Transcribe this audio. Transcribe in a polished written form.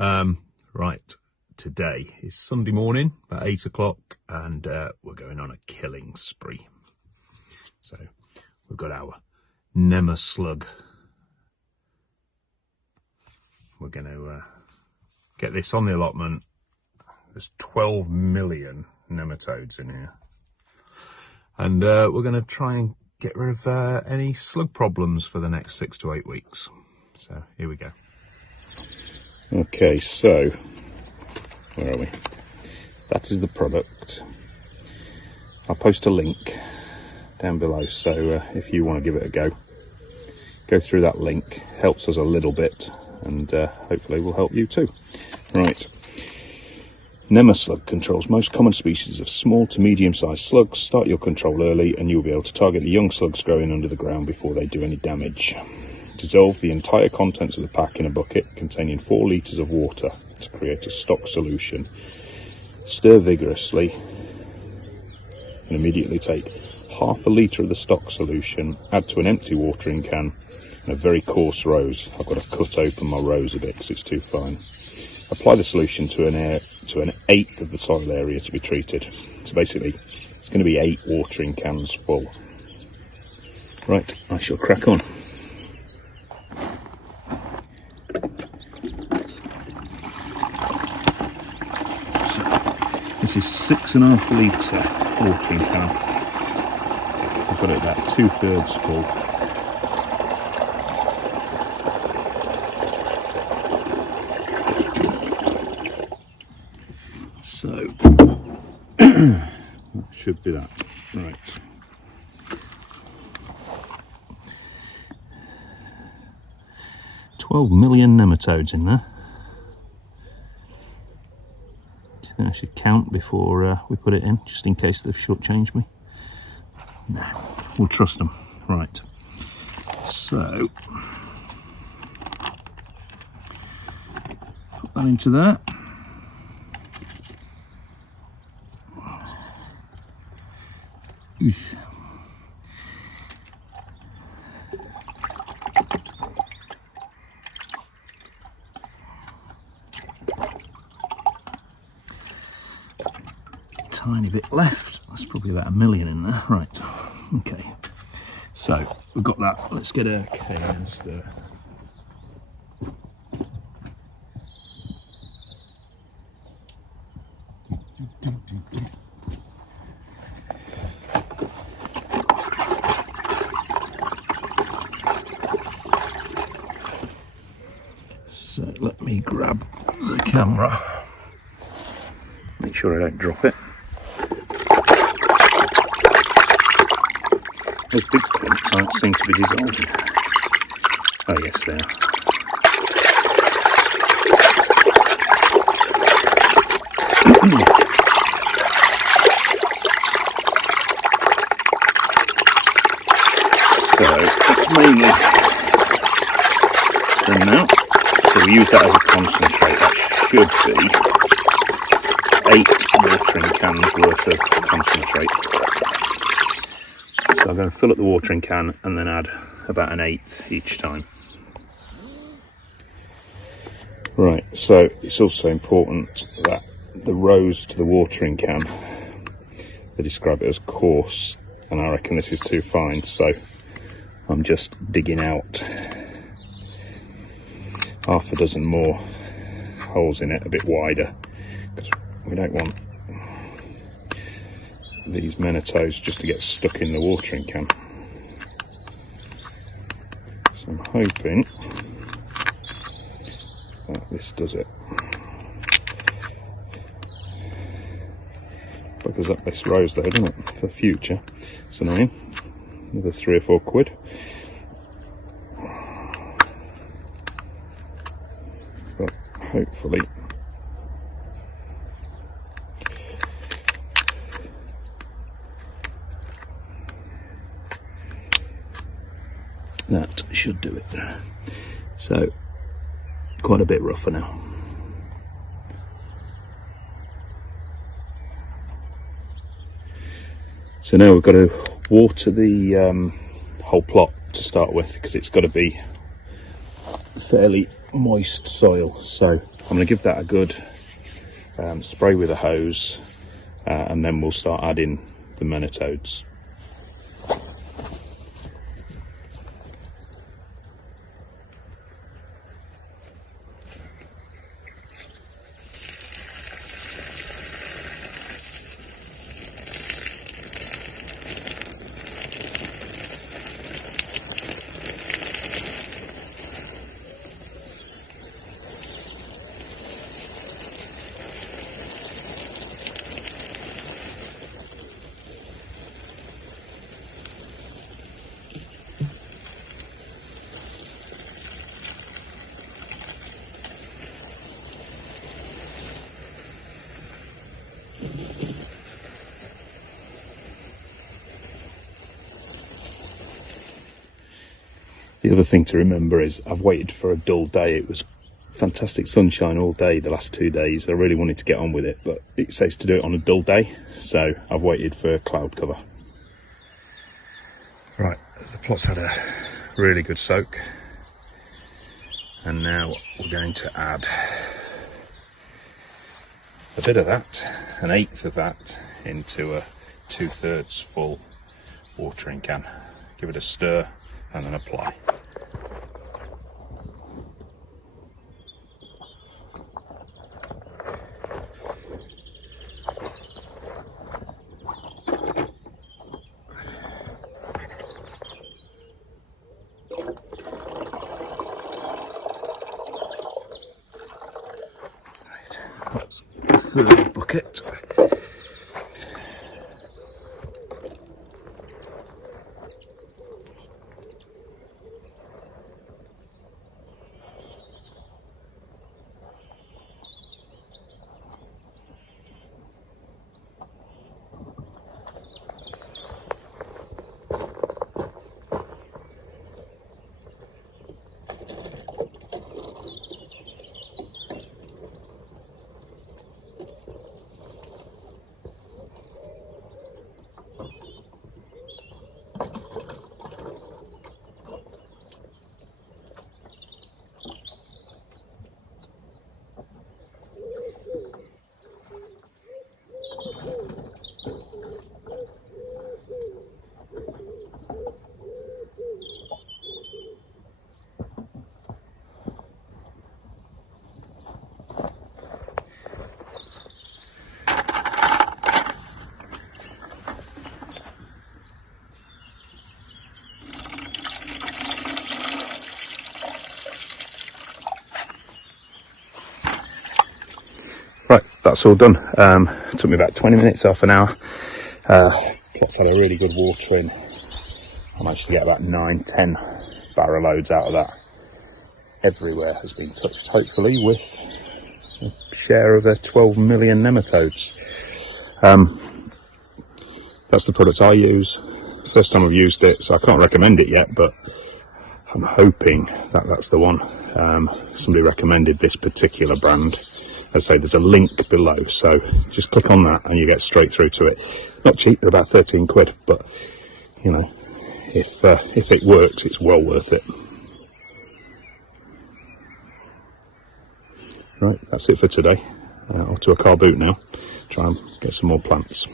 Right, today is Sunday morning, about 8 o'clock, and we're going on a killing spree. So we've got our Nemaslug. We're going to get this on the allotment. There's 12 million nematodes in here. And we're going to try and get rid of any slug problems for the next 6 to 8 weeks. So here we go. Okay, so where are we? That is the product. I'll post a link down below, so if you want to give it a go through that link. Helps us a little bit, and hopefully will help you too. Right. Nemaslug controls most common species of small to medium-sized slugs. Start your control early and you'll be able to target the young slugs growing under the ground before they do any damage. Dissolve the entire contents of the pack in a bucket containing 4 litres of water to create a stock solution. Stir vigorously and immediately take half a litre of the stock solution, add to an empty watering can and a very coarse rose. I've got to cut open my rose a bit because it's too fine. Apply the solution to an eighth of the soil area to be treated. So basically it's going to be 8 watering cans full. Right, I shall crack on. This is 6.5 litre watering can. I've got it about 2/3 full. So that should be that. Right. $12 million nematodes in there. I should count before we put it in, just in case they've shortchanged me. No, we'll trust them. Right, so put that into there. Eesh. Tiny bit left. That's probably about 1 million in there. Right. Okay. So we've got that. Let's get a cane and stir. So let me grab the camera. Make sure I don't drop it. Those big clumps don't seem to be dissolving. Oh yes, they are. So that's mainly done now. So we use that as a concentrate. That should be 8 watering cans worth of concentrate. So I'm going to fill up the watering can and then add about 1/8 each time. Right, so it's also important that the rose to the watering can, they describe it as coarse, and I reckon this is too fine, so I'm just digging out half a dozen more holes in it, a bit wider, because we don't want these nematodes just to get stuck in the watering can. So I'm hoping that this does it. Buggers up this rose though, doesn't it, for the future? It's annoying. Another 3 or 4 quid. But hopefully that should do it. So quite a bit rougher now. So now we've got to water the whole plot to start with, because it's got to be fairly moist soil, so I'm going to give that a good spray with a hose, and then we'll start adding the nematodes. The other thing to remember is I've waited for a dull day. It was fantastic sunshine all day the last 2 days. I really wanted to get on with it, but it says to do it on a dull day, so I've waited for cloud cover. Right, the plot's had a really good soak, and now we're going to add a bit of that, an eighth of that, into a 2/3 full watering can. Give it a stir and then apply. That's the third bucket. Right, that's all done. It took me about 20 minutes, half an hour. Plot's had a really good watering. I managed to get about 9-10 barrow loads out of that. Everywhere has been touched, hopefully, with a share of 12 million nematodes. That's the product I use. First time I've used it, so I can't recommend it yet, but I'm hoping that that's the one. Somebody recommended this particular brand. As I say, there's a link below, so just click on that and you get straight through to it. Not cheap, about 13 quid, but you know, if it works, it's well worth it. Right, that's it for today. Off to a car boot now. Try and get some more plants.